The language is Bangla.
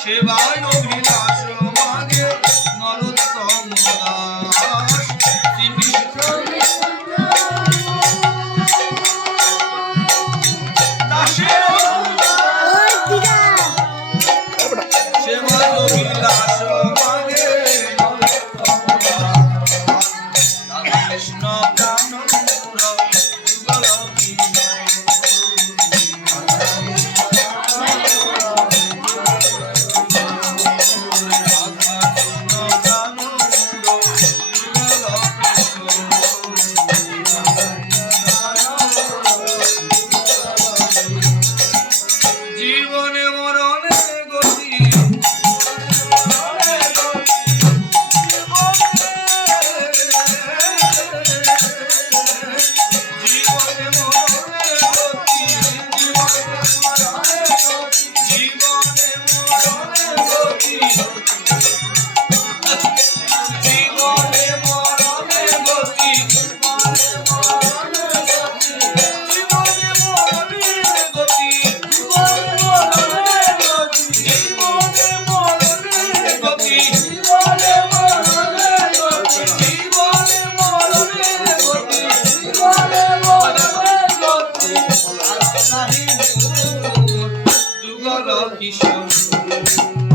সেবায় Thank you.